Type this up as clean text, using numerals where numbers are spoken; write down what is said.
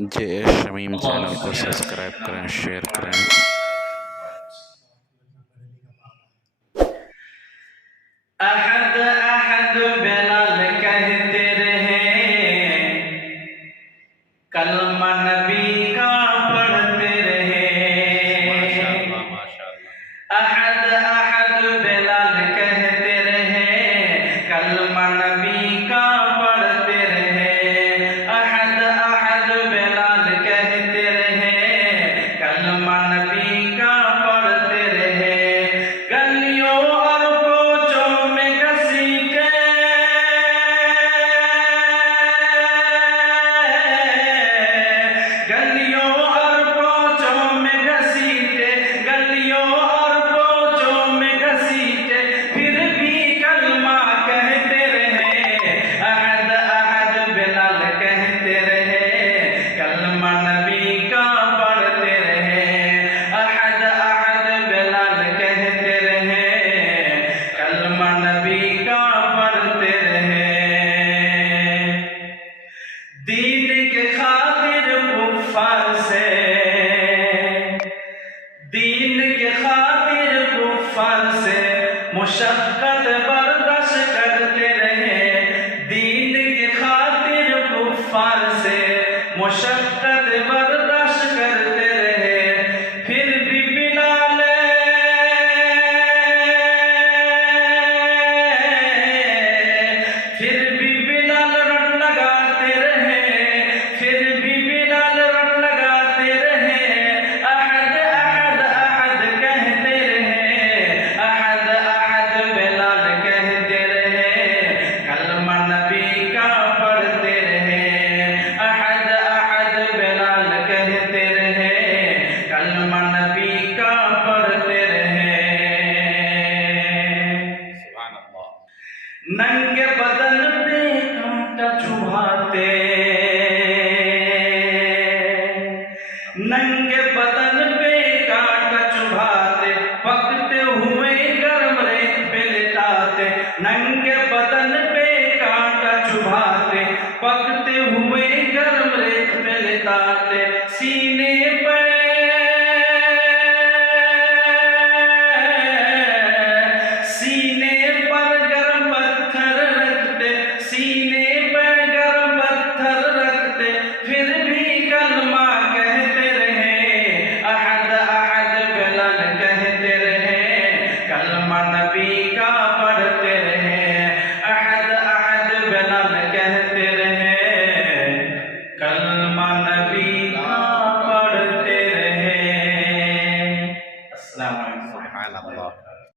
जे Shamim channel को subscribe करें, share करें। अहद अहद बिलाल कहते रहे, कलमा नबी का पढ़ते रहे। माशाअल्लाह माशाअल्लाह। अहद अहद बिलाल कहते रहे, कलमा नबी का पढ़ते रहे। अहद अहद बिलाल कहते रहे, कलमा नबी का पढ़ते रहे। गलियों और कोचों में घसीटे, गलियों और कोचों में घसीटे, गलियों और कोचों में घसीटे, फिर भी कलमा कहते रहे। अहद अहद बिलाल कहते रहे, कलमा नबी का पढ़ते रहे। अहद अहद बिलाल कहते रहे, कलमा नबी का पढ़ते रहे। दीन के खातिर कुफ्फार से, दीन के खातिर कुफ्फार से मुशक्कत बर्दाश्त करते रहे। दीन के खातिर कुफ्फार से मुशक्कत बर्दाश्त करते रहे। फिर भी बिलाल, फिर भी बिलाल रट लगाते रहे, फिर भी बिलाल रट लगाते रहे। अहद अहद अहद कहते रहे, अहद अहद बिलाल कहते रहे, कलमा नबी का पढ़ते रहे। अहद अहद बिलाल कहते रहे, कलमा नबी का पढ़ते रहे। सुभान अल्लाह। नंगे बदन पे कांटा चुभाते, नंगे बदन पे कांटा चुभाते, पकते हुए गर्म रेत पे लिटाते। नंगे बदन पे कांटा चुभाते, पकते हुए गर्म रेत पे लिटाते। सीने पे, सीने पर गर्म पत्थर रखते, सीने पर गर्म पत्थर रखते, फिर भी कलमा कहते रहे। अहद अहद बिलाल कहते रहे, कलमा नबी का पढ़ते रहे। अहद अहद बिलाल कहते रहे, कलमा नबी का पढ़ते रहे। अस्सलाम वालेकुम। सुभान अल्लाह।